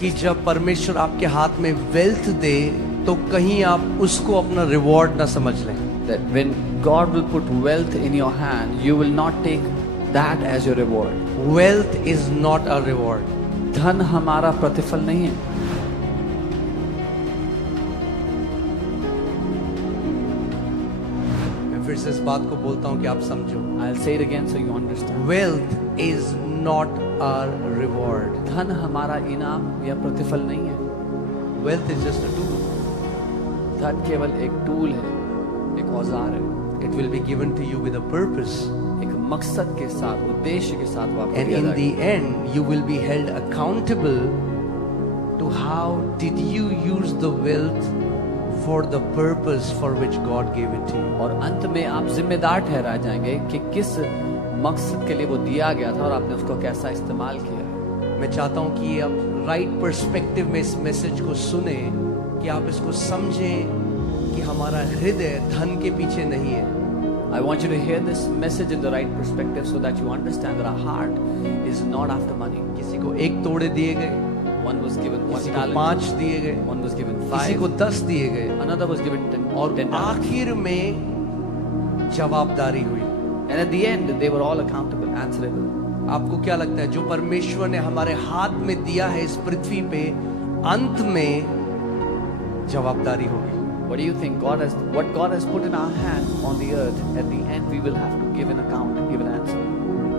कि जब परमेश्वर आपके हाथ में वेल्थ दे तो कहीं आप उसको अपना रिवॉर्ड ना समझ लें। That when God will put wealth in your hand, you will not take that as your reward. Wealth is not a reward. धन हमारा प्रतिफल नहीं है। मैं फिर से इस बात को बोलता हूं कि आप समझो। I'll say it again so you understand. Wealth is not a reward. धन हमारा इनाम या प्रतिफल नहीं है। Wealth is just a tool. धन केवल एक टूल है, एक औजार है। It will be given to you with a purpose, एक मकसद के साथ, उद्देश्य के साथ वो आपको एंड दिया इन द जाएगा। And you will be held accountable to how did you use the wealth for the purpose for which God give it to you. और अंत में आप जिम्मेदार ठहराए जाएंगे कि किस मकसद के लिए वो दिया गया था और आपने उसको कैसा इस्तेमाल किया है। मैं चाहता हूं कि आप राइट पर्सपेक्टिव में इस मैसेज को सुने, कि आप इसको समझें कि हमारा हृदय धन के पीछे नहीं है। I want you to hear this message in the right perspective so that you understand that our heart is not after money. किसी को 1 तोड़े दिए गए, One was given 1 किसी को talent, 5 दिए गए, one was given किसी 5, को 10 दिए गए, another was given 10 और 10 talents. आखिर में जवाबदारी हुई। And at the end, they were all accountable, answerable. आपको क्या लगता है जो परमेश्वर ने हमारे हाथ में दिया है इस पृथ्वी पे, अंत में जवाबदारी होगी? What do you think? What God has put in our hand on the earth, at the end we will have to give an account, give an answer.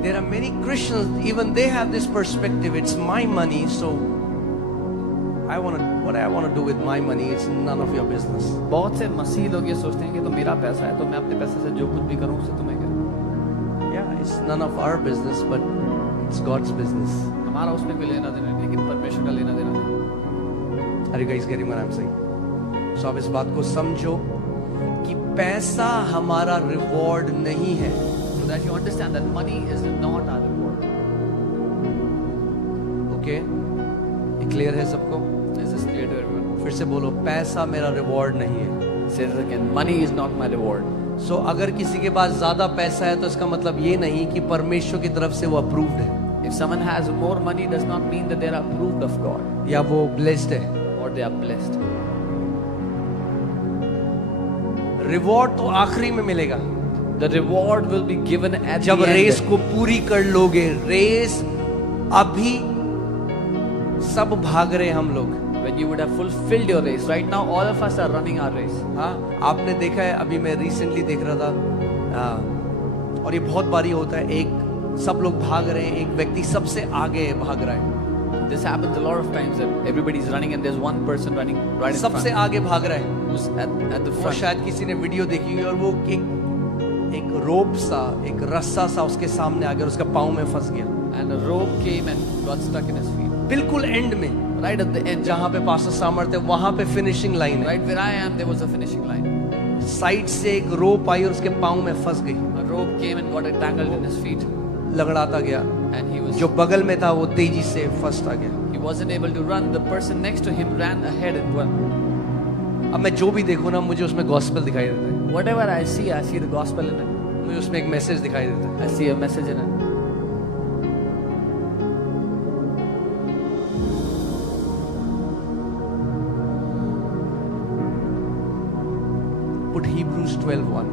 There are many Christians, even they have this perspective. It's my money, so what I want to do with my money, it's none of your business. बहुत से मसीह लोग ये सोचते हैं कि तो मेरा पैसा है तो मैं अपने पैसे से जो कुछ भी करूं उससे तुम्हें क्या? Yeah, it's none of our business, but it's God's business. हमारा उसमें कोई लेना देना नहीं, लेकिन परमेश्वर का लेना देना है। Are you guys getting what I'm saying? So आप इस बात को समझो कि पैसा हमारा रिवॉर्ड नहीं है। So that you understand that money is not our reward. Okay, ये क्लियर है सबको? This is clear to everyone. फिर से बोलो, पैसा मेरा रिवॉर्ड नहीं है। Say this again. Money is not my reward. सो अगर किसी के पास ज्यादा पैसा है तो इसका मतलब ये नहीं कि परमेश्वर की तरफ से वो अप्रूव्ड है, If someone has more money, does not mean that they are approved of God या वो ब्लेस्ड है। or they are blessed. Reward तो आखिरी में मिलेगा, The reward will be given at जब the end. रेस को पूरी कर लोगे। रेस अभी सब भाग रहे हैं हम लोग। When you would have fulfilled your race. Right now, all of us are running our race. हाँ, आपने देखा है, अभी मैं रिसेंटली देख रहा था, और ये बहुत बारी होता है, एक सब लोग भाग रहे हैं, एक व्यक्ति सबसे आगे भाग रहा है, This happens a lot of times that everybody is running and there's one person running right in सबसे front. आगे भाग रहा है। Who's at the और front. शायद किसी ने वीडियो देखी होगी और वो एक रोप सा, एक रस्सा सा उसके सामने आ गया और उसका पाँव में फंस गया, And a rope came and got stuck in his feet. बिल्कुल एंड में, Right at the end. जहाँ पे पास्टर सामर्थ्य है वहां पे फिनिशिंग लाइन है। Right where I am, there was a finishing line. Side से एक रोप आई और उसके पाँव में फंस गई, A rope came and got entangled in his feet. लगड़ाता गया। And he was जो बगल में था वो तेजी से फर्स्ट आ गया। he wasn't able to run. The person next to him ran ahead and won. अब मैं जो भी देखूँ ना, मुझे उसमें गॉस्पेल दिखाई देता है, Whatever I see the gospel in it. मुझे उसमें एक मैसेज दिखाई देता है। I see a message in it. Put Hebrews 12:1,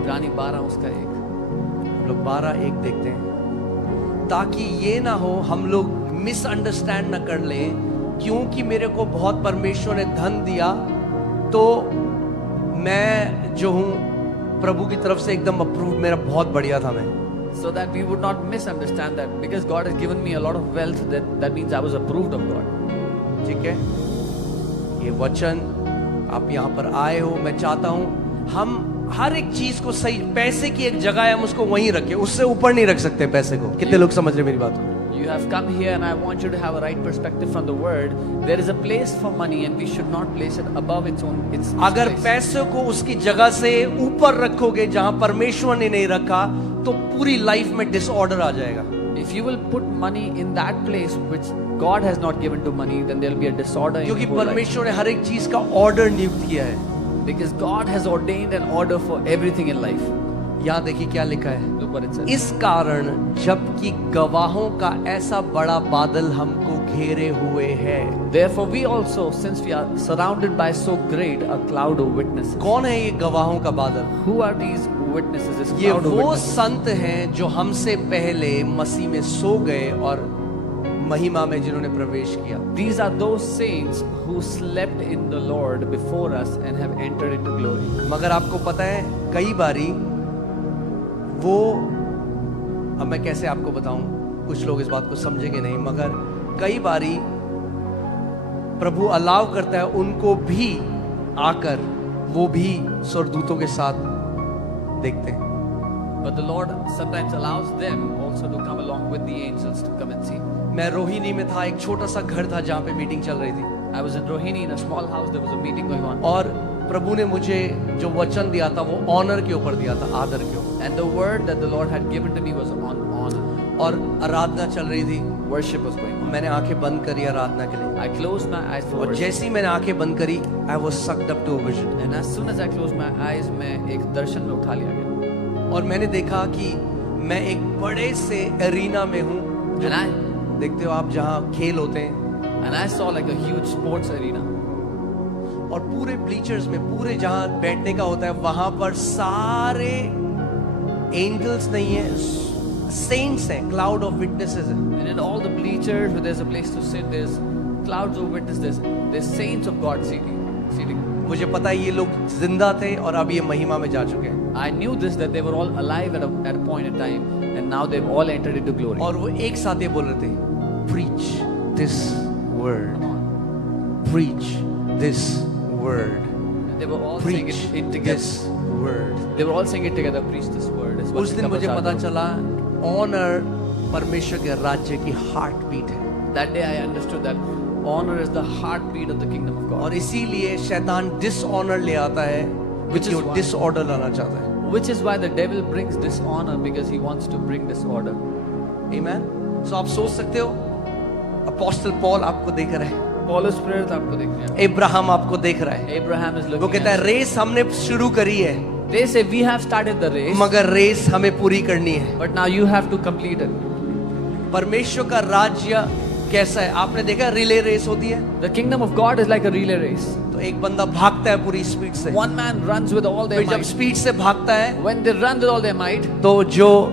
इब्रानी 12 उसका 1. हम लोग 12:1 देखते हैं, ताकि ये ना हो हम लोग मिसअंडरस्टैंड ना कर लें, क्योंकि मेरे को बहुत परमेश्वर ने धन दिया तो मैं जो हूँ प्रभु की तरफ से एकदम अप्रूव्ड, मेरा बहुत बढ़िया था मैं। So that we would not misunderstand that because God has given me a lot of wealth, that means I was approved of God. ठीक है, ये वचन आप यहाँ पर आए हो, मैं चाहता हूँ हम हर एक चीज को सही, पैसे की एक जगह है हम उसको वहीं रखें, उससे ऊपर नहीं रख सकते पैसे को। कितने लोग समझ रहे मेरी बात को? You have come here and I want you to have a right perspective from the word. There is a place for money and we should not place it above its अगर place. पैसे को उसकी जगह से ऊपर रखोगे जहां परमेश्वर ने नहीं रखा, तो पूरी लाइफ में डिसऑर्डर आ जाएगा। If you will put money in that place which God has not given to money, then there will be a disorder in क्योंकि your whole life. परमेश्वर ने हर एक चीज का ऑर्डर नियुक्त किया है। Because God has ordained an order for everything in life. यहाँ देखिए क्या लिखा है, Look look what it says. इस कारण जबकि गवाहों का ऐसा बड़ा बादल हमको घेरे हुए है। Therefore we also, since we are surrounded by so great a cloud of witnesses. कौन है ये गवाहों का बादल? Who are these witnesses, this ये cloud of वो witnesses? संत हैं जो हमसे पहले मसीह में सो गए और महिमा में जिन्होंने प्रवेश किया। These are those saints who slept in the Lord before us and have entered into glory. मगर आपको पता है कई बारी वो, अब मैं कैसे आपको बताऊं, कुछ लोग इस बात को समझेंगे नहीं, मगर कई बारी प्रभु अलाउ करता है उनको भी आकर वो भी स्वर्गदूतों के साथ देखते हैं। But the Lord sometimes allows them also to come along with the angels to come and see. मैं रोहिणी में था, एक छोटा सा घर था जहाँ पे मीटिंग चल रही थी, I was in Rohini in a small house. There was a meeting going on, और प्रभु ने मुझे जो वचन दिया था वो ऑनर के ऊपर दिया था, आदर के ऊपर, and the word that the Lord had given to me was on honor. और आराधना चल रही थी। Worship was going on. मैंने आंखें बंद करी आराधना के लिए, I closed my eyes for और worship, जैसे ही मैंने आंखें बंद करी, I was sucked up to a vision। and as soon as I closed my eyes, मैं एक दर्शन में उठा लिया गया, और मैंने देखा कि मैं एक बड़े से एरिना में हूँ, जो and I देखते हो आप जहाँ खेल होते हैं, and I saw like a huge sports arena. और पूरे ब्लीचर्स में, पूरे जहाँ बैठने का होता है वहां पर सारे एंजल्स नहीं है, सेंट्स हैं, क्लाउड ऑफ विटनेसेस हैं। And in all the bleachers where there's a place to sit, there's clouds of witnesses, there's saints of God seating. मुझे पता है ये लोग जिंदा थे और अब ये महिमा में जा चुके हैं, I knew this, that they were all alive at a point in time, and now they've all entered into glory. और वो एक साथ ये बोल रहे थे, preach this word, preach this word, They were all saying preach it together. this word। They were all saying it together. Preach this word. is what उस the दिन couples मुझे are पता doing. चला ऑनर परमेश्वर के राज्य की heart beat है, That day I understood that honor is the heartbeat of the kingdom of God. और इसीलिए शैतान डिसऑनर ले आता है, Which is जो why- डिसऑर्डर लाना चाहता है। Which is why the devil brings dishonor, because he wants to bring disorder. आमेन। सो आप सोच सकते हो, अपोस्टल पॉल आपको देख रहा है, Paul's prayer था आपको देखने हैं. इब्राहिम आपको देख रहा है, Abraham is वो looking कहता है at. रेस हमने शुरू करी है, They say we have started the race, मगर रेस हमें पूरी करनी है। but now you have to complete it. परमेश्वर का राज्य कैसा है? आपने देखा रिले रेस होती है, The kingdom of God is like a relay race. तो एक बंदा भागता है पूरी स्पीड से, One man runs with all their फिर जब might. स्पीड से भागता है When they run with all their might, तो जो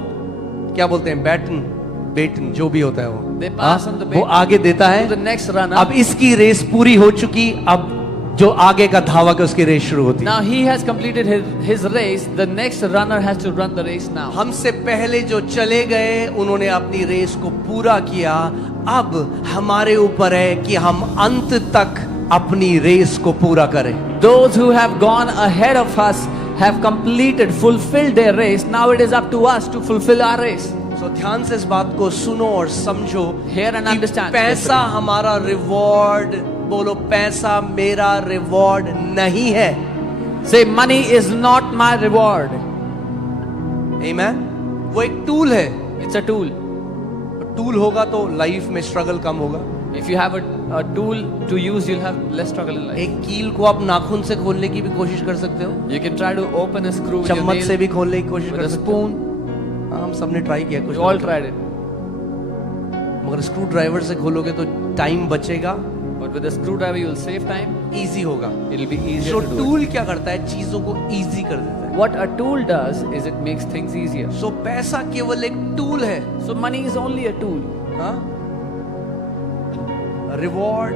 क्या बोलते हैं, बेटन जो भी होता है They वो pass on the वो baton आगे देता to the है। next runner. अब इसकी रेस पूरी हो चुकी, अब जो आगे का धावक है उसकी रेस शुरू होती है। Now he has completed his race. The next runner has to run the race now. हमसे पहले जो चले गए उन्होंने अपनी रेस को पूरा किया, अब हमारे ऊपर है कि हम अंत तक अपनी रेस को पूरा करें। Those who have gone ahead of us have completed, fulfilled their race. Now it is up to us to fulfill our race. So ध्यान से इस बात को सुनो और समझो, Hear and कि understand. पैसा हमारा रिवॉर्ड, बोलो पैसा मेरा रिवॉर्ड नहीं है। Say, money is not my reward. आमेन। वो एक टूल है, It's a tool. टूल होगा तो लाइफ में स्ट्रगल कम होगा। If you have a tool to use, you'll have less struggle in life. एक कील को आप नाखून से खोलने की भी कोशिश कर सकते हो, You can try to open a screw with your चम्मच से nail, भी खोलने की कोशिश with कर a सकते हो। spoon. हाँ, हम सबने ट्राई किया कुछ, You all tried it. मगर स्क्रू ड्राइवर से खोलोगे तो टाइम बचेगा, But with a screwdriver, you will save time. Easy होगा। It'll be easier so to do it. Tool क्या करता है? चीजों को इजी कर देता है। What a tool does is it makes things easier. सो पैसा केवल एक टूल है। So money is only a tool. हाँ, रिवॉर्ड,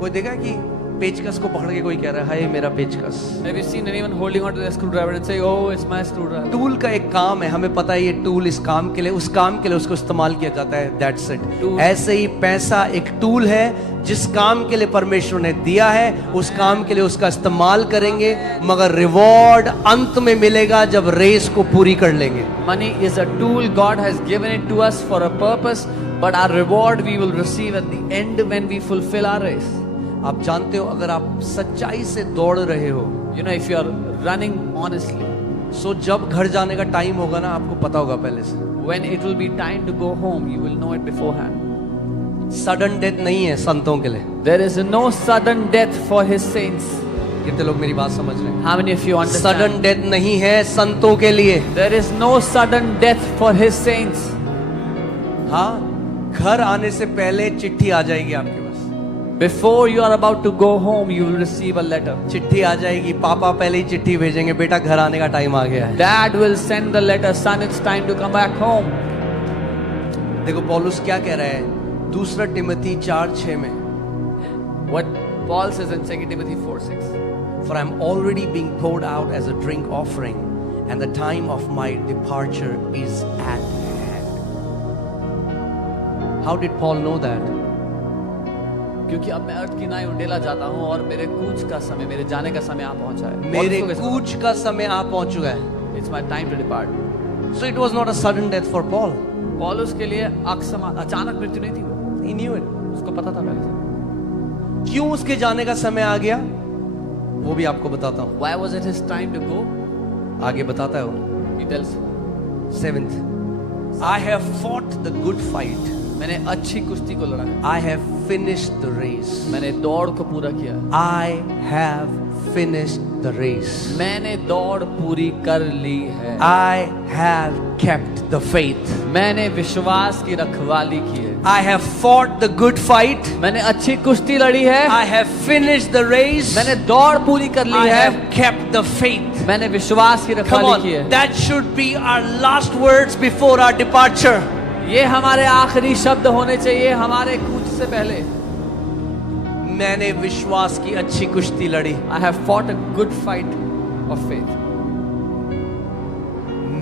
कोई देखा है कि पेचकस को पकड़ के कोई कह रहा है हाय मेरा पेचकस। Have you seen anyone holding on to the screwdriver and say, "Oh, it's my screwdriver"? Tool का एक काम है, हमें पता है ये टूल इस काम के लिए, उस काम के लिए उसको इस्तेमाल किया जाता है, दैट्स इट। Tool. ऐसे ही पैसा एक टूल है, जिस काम के लिए परमेश्वर ने दिया है उस काम के लिए उसका इस्तेमाल करेंगे, मगर रिवॉर्ड अंत में मिलेगा जब रेस को पूरी कर लेंगे। Money is a tool. God has given it to us for a purpose, but our reward we will receive at the end when we fulfill our race. आप जानते हो, अगर आप सच्चाई से दौड़ रहे हो, You know, if you are running honestly, सो जब घर जाने का टाइम होगा ना, आपको पता होगा पहले से। when it will be time to go home, you will know it beforehand. Sudden death नहीं है संतों के लिए, There is no sudden death for his saints. कितने लोग मेरी बात समझ रहे हैं? How many of you understand? Sudden death नहीं है संतों के लिए। There is no sudden death for his saints. हाँ, घर आने से पहले चिट्ठी आ जाएगी आपके पास। Before you are about to go home, you will receive a letter. चिट्ठी आ जाएगी, पापा पहले ही चिट्ठी भेजेंगे, बेटा घर आने का टाइम आ गया है। Dad will send the letter, son, it's time to come back home. देखो पौलुस क्या कह रहा है, दूसरा तिमोथी 4:6 में, What Paul says in 2 Timothy 4:6. For I am already being poured out as a drink offering, and the time of my departure is at hand. How did Paul know that? क्योंकि अब मैं अर्थ की नाई उंडेला जाता हूँ और मेरे कूच का समय, मेरे जाने का समय आ पहुंचा है। मेरे कूच का समय आ पहुंच चुका है। It's my time to depart. So it was not a sudden death for Paul. पौलुस के लिए अचानक मृत्यु नहीं थी वो। He knew it. उसको पता था पहले से। क्यों उसके जाने का समय आ गया, वो भी आपको बताता हूँ। Why was it his time to go? आगे बताता है वो। He tells. 7th, I have fought the good fight. मैंने अच्छी कुश्ती को लड़ा है। I have finished the race. मैंने दौड़ को पूरा किया। I have finished the race. मैंने दौड़ पूरी कर ली है। I have kept the faith. मैंने विश्वास की रखवाली की है। I have fought the good fight. मैंने अच्छी कुश्ती लड़ी है। I have finished the race. मैंने दौड़ पूरी कर ली I है। have kept the faith. मैंने विश्वास की Come रखवाली on, की है। that should be our last words before our departure. ये हमारे आखिरी शब्द होने चाहिए हमारे कूच से पहले। मैंने विश्वास की अच्छी कुश्ती लड़ी। I have fought a good fight of faith.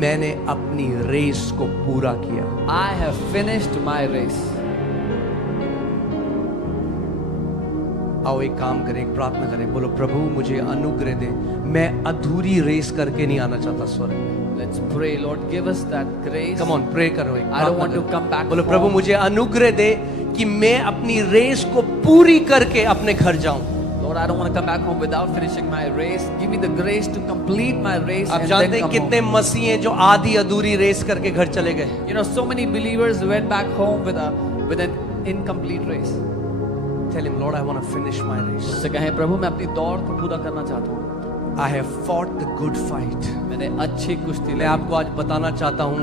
मैंने अपनी रेस को पूरा किया। I have finished my race. आओ एक काम करें, एक प्रार्थना करें, बोलो प्रभु मुझे अनुग्रह दे, मैं अधूरी रेस करके नहीं आना चाहता स्वर्ग में। Let's pray, Lord, give us that grace. Come on pray करो, एक I don't want प्रार्थना to करो। come back बोलो home. प्रभु मुझे अनुग्रह दे कि मैं अपनी रेस को पूरी करके अपने घर जाऊं। Lord, I don't want to come back home without finishing my race. Give me the grace to complete my race आप and जानते then हैं come कितने home. मसीह हैं जो आधी अधूरी रेस करके घर चले गए। You know, so many believers went back home with an incomplete race. Tell him, Lord, I want to finish my race. उससे कहें प्रभु मैं अपनी दौड़ को पूरा करना चाहता हूँ। I have fought the good fight. मैंने अच्छी कुश्ती मैं लड़ी। आपको आज बताना चाहता हूँ,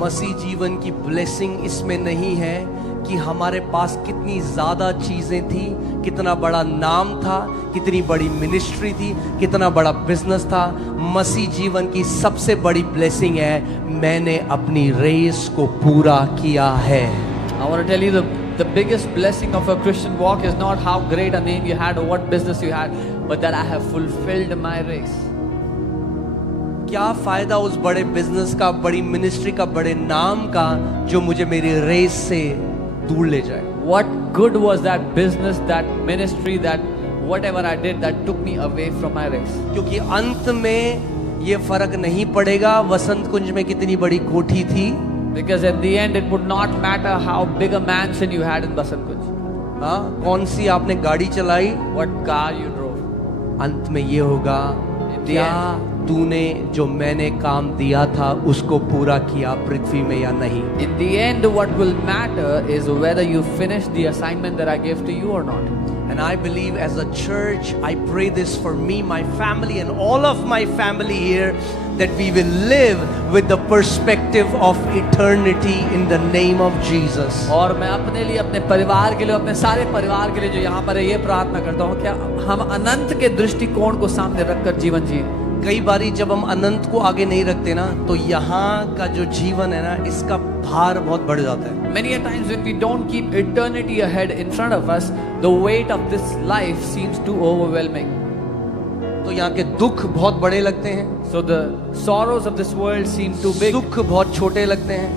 मसीह जीवन की ब्लेसिंग इसमें नहीं है कि हमारे पास कितनी ज्यादा चीजें थी, कितना बड़ा नाम था, कितनी बड़ी मिनिस्ट्री थी, कितना बड़ा बिजनेस था। मसीह जीवन की सबसे बड़ी ब्लेसिंग है, मैंने अपनी रेस को पूरा किया है। I want to tell you the biggest blessing of a Christian walk is not how great a name you had or what business you had, but that I have fulfilled my race. क्या फायदा उस बड़े business का, बड़ी ministry का, बड़े नाम का जो मुझे मेरी रेस से दूर ले जाए। What good was that business, that ministry, that whatever I did that took me away from my race? क्योंकि अंत में ये फर्क नहीं पड़ेगा वसंत कुंज में कितनी बड़ी कोठी थी। Because at the end it would not matter how big a mansion you had in Basant Kunj, हाँ, कौन सी आपने गाड़ी चलाई, what car you drove. अंत में ये होगा, In the क्या तूने जो मैंने काम दिया था उसको पूरा किया पृथ्वी में या नहीं। In the end, what will matter is whether you finish the assignment that I gave to you or not. And I believe as a church, I pray this for me, my family and all of my family here, that we will live with the perspective of eternity in the name of Jesus. और मैं अपने लिए, अपने परिवार के लिए, अपने सारे परिवार के लिए जो यहाँ पर है, ये प्रार्थना करता हूँ क्या हम अनंत के दृष्टिकोण को सामने रखकर जीवन जिए। कई बारी जब हम अनंत को आगे नहीं रखते ना, तो यहाँ का जो जीवन है ना, इसका भार बहुत बढ़ जाता है। Many a times when we don't keep eternity ahead in front of us, the weight of this life seems too overwhelming. तो यहाँ के दुख बहुत बड़े लगते हैं, So the sorrows of this world seem too big. सुख बहुत छोटे लगते हैं,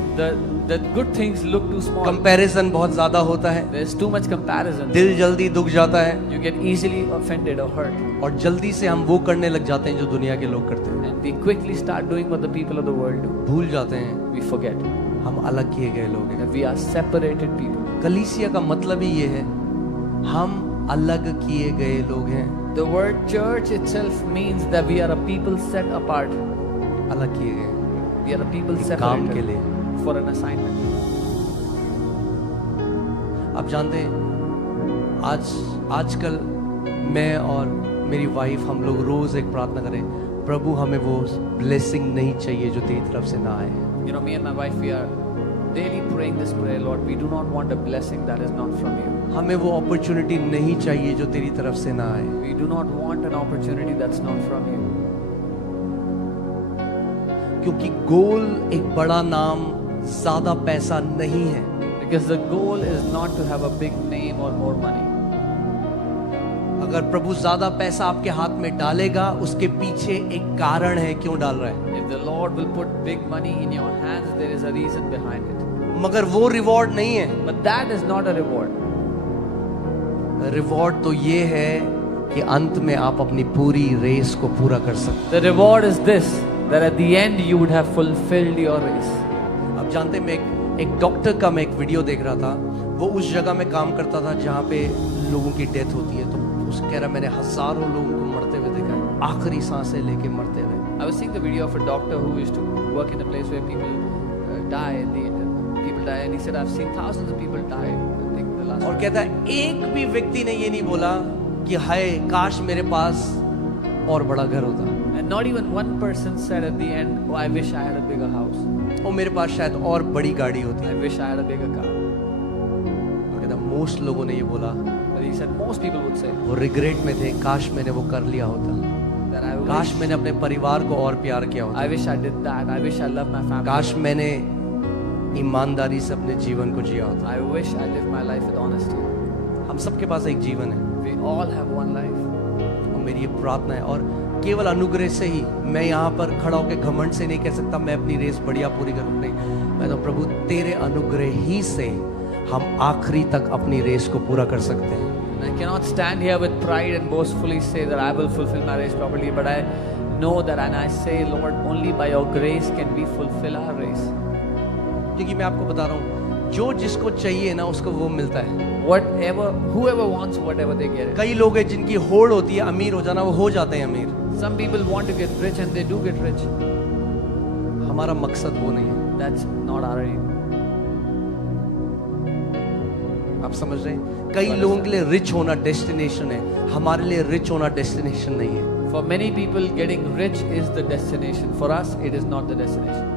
The good things look too small. Comparison बहुत ज्यादा होता है, There's too much comparison. दिल जल्दी दुख जाता है, You get easily offended or hurt. और जल्दी से हम वो करने लग जाते हैं जो दुनिया के लोग करते हैं। And we quickly start doing what the people of the world do. भूल जाते हैं We forget हम अलग किए गए लोग हैं। that we are separated people. कलीसिया का मतलब ही ये है, हम अलग किए गए लोग हैं। The word church itself means that we are a people set apart. अलग किए गए We are a people काम के separated लिए। for an assignment. आप जानते हैं आजकल मैं और मेरी वाइफ, हम लोग रोज एक प्रार्थना करें, प्रभु हमें वो ब्लेसिंग नहीं चाहिए जो तेरी तरफ से ना आए। You know, me and my wife, we are daily praying this prayer, Lord. We do not want a blessing that is not from you. हमें वो अपॉर्चुनिटी नहीं चाहिए जो तेरी तरफ से ना आए। We do not want an opportunity that's not from you. क्योंकि गोल एक बड़ा नाम, ज्यादा पैसा नहीं है। Because the goal is not to have a big name or more money. अगर प्रभु ज्यादा पैसा आपके हाथ में डालेगा, उसके पीछे एक कारण है क्यों डाल रहा है। If the Lord will put big money in your hands, there is a reason behind it. मगर वो रिवॉर्ड नहीं है। But that is not a reward. Reward तो ये है कि अंत में आप अपनी पूरी रेस को पूरा कर सकते। The reward is this, that at the end you would have fulfilled your race. अब जानते हैं, मैं एक डॉक्टर का मैं एक वीडियो देख रहा था। वो उस जगह में काम करता था जहाँ पे लोगों की डेथ होती है। तो उस कह रहा, मैंने हजारों लोगों को मरते हुए देखा है, आखिरी सांसें लेके मरते हुए। I was seeing the video of a doctor who used to work in a place where people die. People die, and he said, "I've seen thousands of people die." I think the last. और कहता है, एक भी व्यक्ति ने ये नहीं बोला कि हाय काश मेरे पास और बड़ा घर होता, And not even one person said at the end, "Oh, I wish I had a bigger house. और मेरे पास शायद और बड़ी गाड़ी होती। I wish I had a bigger car." और कहता मोस्ट लोगों ने ये बोला, But he said most people would say वो रिग्रेट में थे, काश मैंने वो कर लिया होता, that I काश wish, मैंने अपने परिवार को और प्यार किया होता, I wish I did that. I wish I loved my family. काश मैंने ईमानदारी से अपने जीवन को जिया होता। I wish I lived my life with honesty. हम सबके पास एक जीवन है We all have one life. और मेरी ये प्रार्थना है, और केवल अनुग्रह से ही, मैं यहाँ पर खड़ा होकर घमंड से नहीं कह सकता मैं अपनी रेस बढ़िया पूरी करूँ, नहीं। मैं तो प्रभु तेरे अनुग्रह ही से हम आखिरी तक अपनी रेस को पूरा कर सकते हैं। I cannot stand here with pride and boastfully say that I will fulfill my race properly, but I know that, and I say, Lord, only by your grace can we fulfill our race. क्योंकि मैं आपको बता रहा हूँ, जो जिसको चाहिए ना उसको वो मिलता है। Whoever wants whatever they get it. कई लोग हैं जिनकी होड़ होती है अमीर हो जाना, वो हो जाते हैं अमीर। Some people want to get rich and they do get rich. हमारा मकसद वो नहीं है। That's not our aim. आप समझ रहे हैं? कई लोगों के लिए रिच होना डेस्टिनेशन है, हमारे लिए रिच होना डेस्टिनेशन नहीं है। For many people, getting rich is the destination. For us, it is not the destination.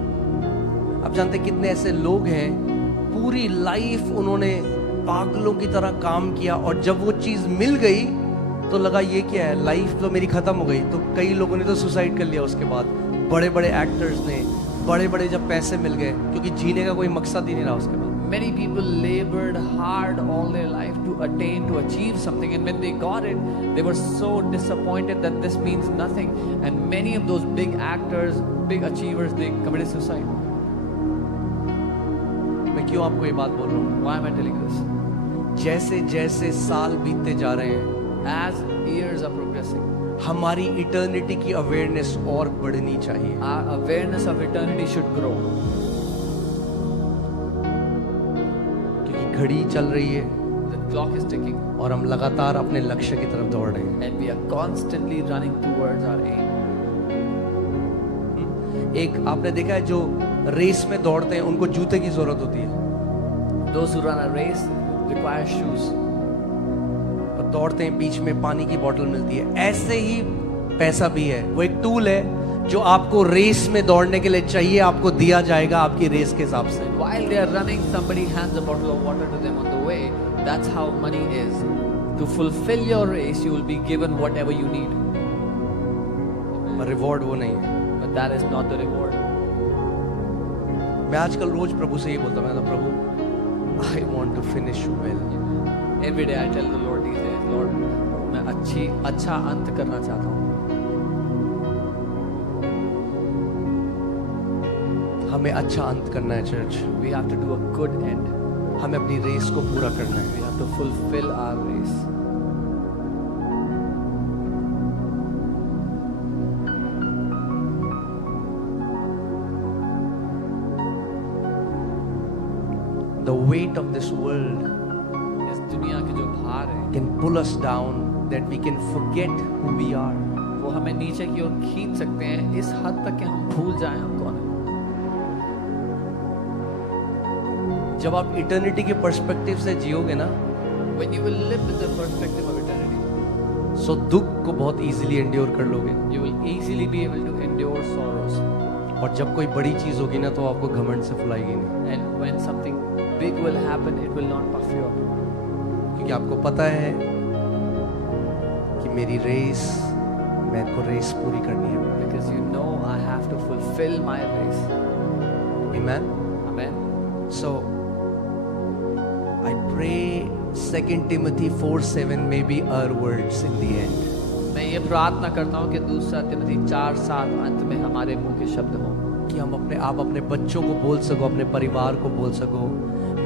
आप जानते हैं कितने ऐसे लोग हैं, पूरी लाइफ उन्होंने पागलों की तरह काम किया, और जब वो चीज मिल गई तो लगा ये क्या है, लाइफ तो मेरी खत्म हो गई। तो कई लोगों ने तो सुसाइड कर लिया उसके बाद। बड़े बड़े एक्टर्स ने, बड़े बड़े जब पैसे मिल गए, क्योंकि जीने का कोई मकसद ही नहीं रहा उसके बाद। Many people labored hard all their life to attain, to achieve something, and when they got it, they were so disappointed that this means nothing. And many of those big actors, big achievers, they committed suicide. मैं क्यों आपको ये बात बोल रहा हूँ? Why am I telling you this? जैसे जैसे साल बीतते जा रहे हैं, As years are progressing, हमारी इटर्निटी की अवेयरनेस और बढ़नी चाहिए। our awareness of eternity should grow. क्योंकि घड़ी चल रही है The clock is ticking, और हम लगातार अपने लक्ष्य की तरफ दौड़ रहे हैं। and we are constantly running towards our aim. एक आपने देखा है, जो रेस में दौड़ते हैं उनको जूते की जरूरत होती है, Those who run a race require shoes. और दौड़ते हैं, बीच में पानी की बोतल मिलती है। ऐसे ही पैसा भी है, वो एक टूल है जो आपको रेस में दौड़ने के लिए चाहिए, आपको दिया जाएगा आपकी रेस के हिसाब से। While they are running, somebody hands a bottle of water to them on the way. That's how money is. To fulfill your race, you will be given whatever you need. Reward वो नहीं है। But that is not the reward. मैं आजकल रोज प्रभु से ये बोलता हूँ, मैं तो प्रभु I want to finish well. Every day I tell the Lord these days, Lord, मैं अच्छा अंत करना चाहता हूँ. हमें अच्छा अंत करना है church. We have to do a good end. हमें अपनी रेस को पूरा करना है। We have to fulfill our race. The weight of this world इस दुनिया के जो भार है, can pull us down that we can forget who we are. वो हमें नीचे की ओर खींच सकते हैं इस हद तक कि हम भूल जाएं हम कौन हैं. जब आप इटर्निटी के पर्सपेक्टिव से जियोगे ना, When you will live with the perspective of eternity, सो दुख को बहुत इजीली एंड्योर कर लोगे, you will easily be able to endure sorrows. और जब कोई बड़ी चीज होगी ना तो आपको घमंड से फुलाएगी नहीं, And when something big will happen, it will not puff you up. क्योंकि आपको पता है कि मेरी रेस, मेरे को रेस पूरी करनी है। Because you know I have to fulfill my race. Amen. Amen. So I pray 2 Timothy 4:7 may be our words in the end. मैं ये प्रार्थना करता हूँ कि 2 तिमोथी 4:7 अंत में हमारे मुंह के शब्द हों, कि आप अपने बच्चों को बोल सको, अपने परिवार को बोल सको,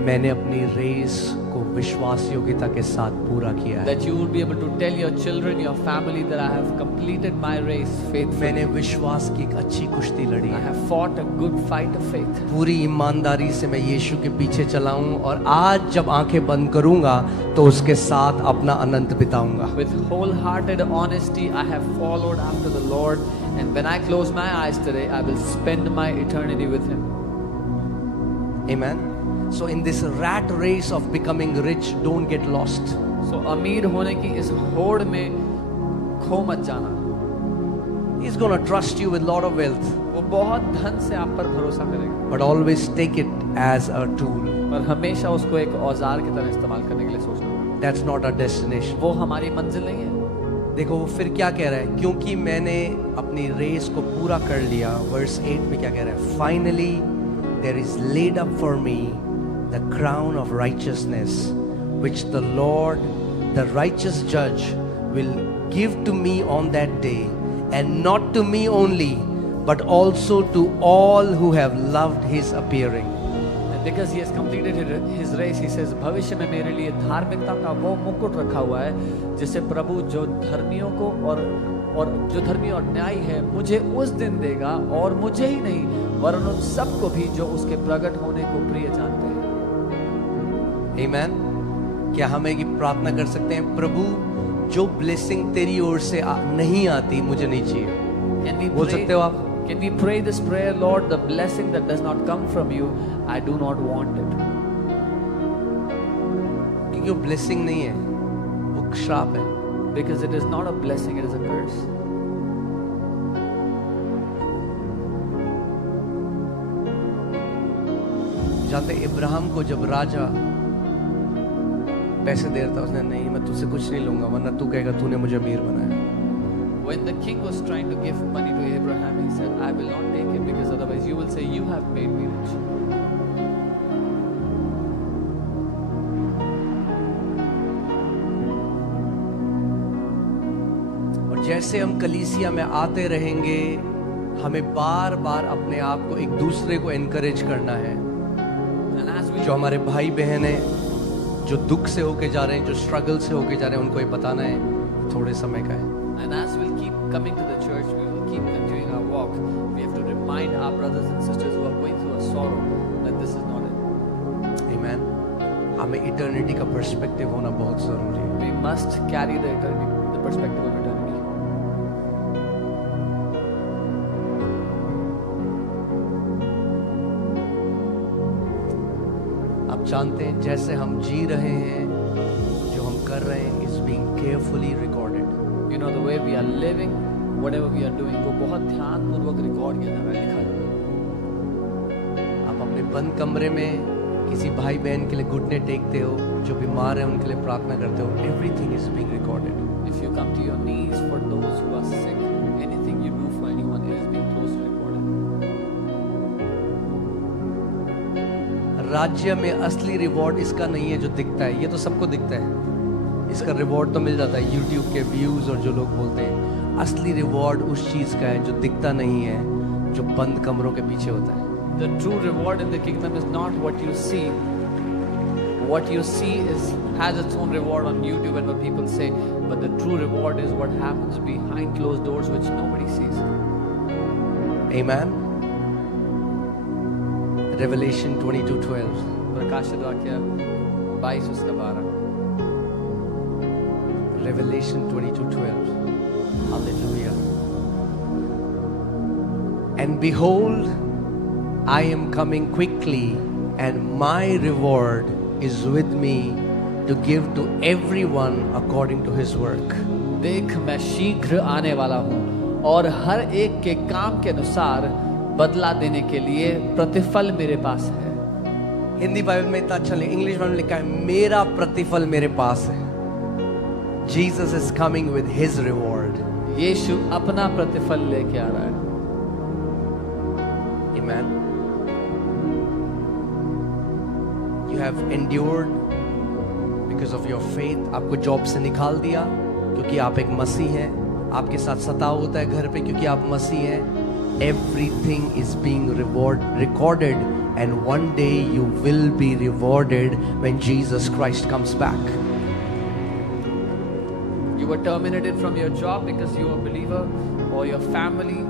मैंने अपनी रेस को विश्वास योग्यता के साथ पूरा किया है। that you will be able to tell your children, your family, that I have completed my race faithfully. मैंने विश्वास की एक अच्छी कुश्ती लड़ी I है। have fought a good fight of faith. पूरी ईमानदारी से मैं यीशु के पीछे चला हूं, और आज जब आंखें बंद करूंगा तो उसके साथ अपना अनंत बिताऊंगा। With wholehearted honesty, I have followed after the Lord, and when I close my eyes today, I will spend my eternity with Him. Amen. So in this rat race of becoming rich, don't get lost. So अमीर होने की इस होड़ में खो मत जाना। He's gonna trust you with lot of wealth, वो बहुत धन से आप पर भरोसा करेगा, but always take it as a tool. पर हमेशा उसको एक औजार की तरह इस्तेमाल करने के लिए सोचना। That's not our destination. वो हमारी मंजिल नहीं है। देखो वो फिर क्या कह रहा है, क्योंकि मैंने अपनी रेस को पूरा कर लिया। वर्स 8 में क्या कह रहा है, finally there is laid up for me the crown of righteousness, which the Lord, the righteous judge, will give to me on that day, and not to me only, but also to all who have loved his appearing. And because he has completed his race, he says, भविष्य में मेरे लिए धार्मिकता का वो मुकुट रखा हुआ है, जिसे प्रभु जो धर्मियों को और जो धर्मी और न्यायी है मुझे उस दिन देगा, और मुझे ही नहीं वरन उन सबको भी जो उसके प्रकट होने को प्रिय जानते हैं। Amen. क्या हम एक प्रार्थना कर सकते हैं, प्रभु जो ब्लेसिंग तेरी ओर से नहीं आती मुझे नहीं चाहिए, बोल सकते हो आप? Can we pray this prayer, Lord, the blessing that does not come from you, I do not want it. क्योंकि वो ब्लेसिंग नहीं है, वो श्राप है। Because it is not a blessing, it is a curse. जानते इब्राहिम को जब राजा पैसे दे रहा था, उसने नहीं, मैं तुझसे कुछ नहीं लूंगा वरना तू कहेगा तूने मुझे अमीर बनाया। When the king was trying to give money to Abraham, he said, I will not take it, because otherwise you will say, you have made me rich. और जैसे हम कलीसिया में आते रहेंगे, हमें बार बार अपने आप को एक दूसरे को एनकरेज करना है। And as we जो हमारे भाई बहन हैं, जो दुख से होके जा रहे हैं, जो स्ट्रगल से होके जा रहे हैं, उनको ये बताना है थोड़े समय का है। And as we'll keep coming to the church, we will keep continuing our walk. We have to remind our brothers and sisters who are going through a sorrow that this is not it. Amen. हमें eternity का perspective होना बहुत जरूरी है। We must carry the eternity, the perspective of eternity. आप जानते हैं जैसे हम जी रहे हैं, जो हम कर रहे हैं is being carefully recorded. You know, the way we are living, whatever we are doing, वो बहुत ध्यानपूर्वक रिकॉर्ड किया जा रहा है, लिखा जा रहा है। आप अपने बंद कमरे में किसी भाई बहन के लिए घुटने टेकते हो, जो बीमार है उनके लिए प्रार्थना करते हो, everything is being recorded. If you come to your knees for those who are sick, anything you do for anyone, it is being closely recorded. राज्य में असली रिवॉर्ड इसका नहीं है जो दिखता है, ये तो सबको दिखता है, इसका रिवॉर्ड तो मिल जाता है यूट्यूब के व्यूज और जो लोग बोलते हैं। असली रिवॉर्ड उस चीज का है जो दिखता नहीं है, जो बंद कमरों के पीछे होता है। The true reward in the kingdom is not what you see. What you see has its own reward on YouTube and what people say, but the true reward is what happens behind closed doors, which nobody sees. Amen. Revelation 22:12. प्रकाशित वाक्य 22:12. Revelation 22:12. Hallelujah. And behold, I am coming quickly, and my reward is with me to give to everyone according to his work. देख मैं शीघ्र आने वाला हूँ और हर एक के काम के अनुसार बदला देने के लिए प्रतिफल मेरे पास है। हिंदी बाइबल में इतना अच्छा नहीं, इंग्लिश में लिखा है मेरा प्रतिफल मेरे पास है। Jesus is coming with his reward. यीशु अपना प्रतिफल लेके आ रहा है। Amen. You have endured because of your faith. आपको जॉब से निकाल दिया क्योंकि आप एक मसीह हैं। आपके साथ सताव होता है घर पे क्योंकि आप मसीह हैं। Everything is being recorded, and one day you will be rewarded when Jesus Christ comes back. You were terminated from your job because you were a believer, or your family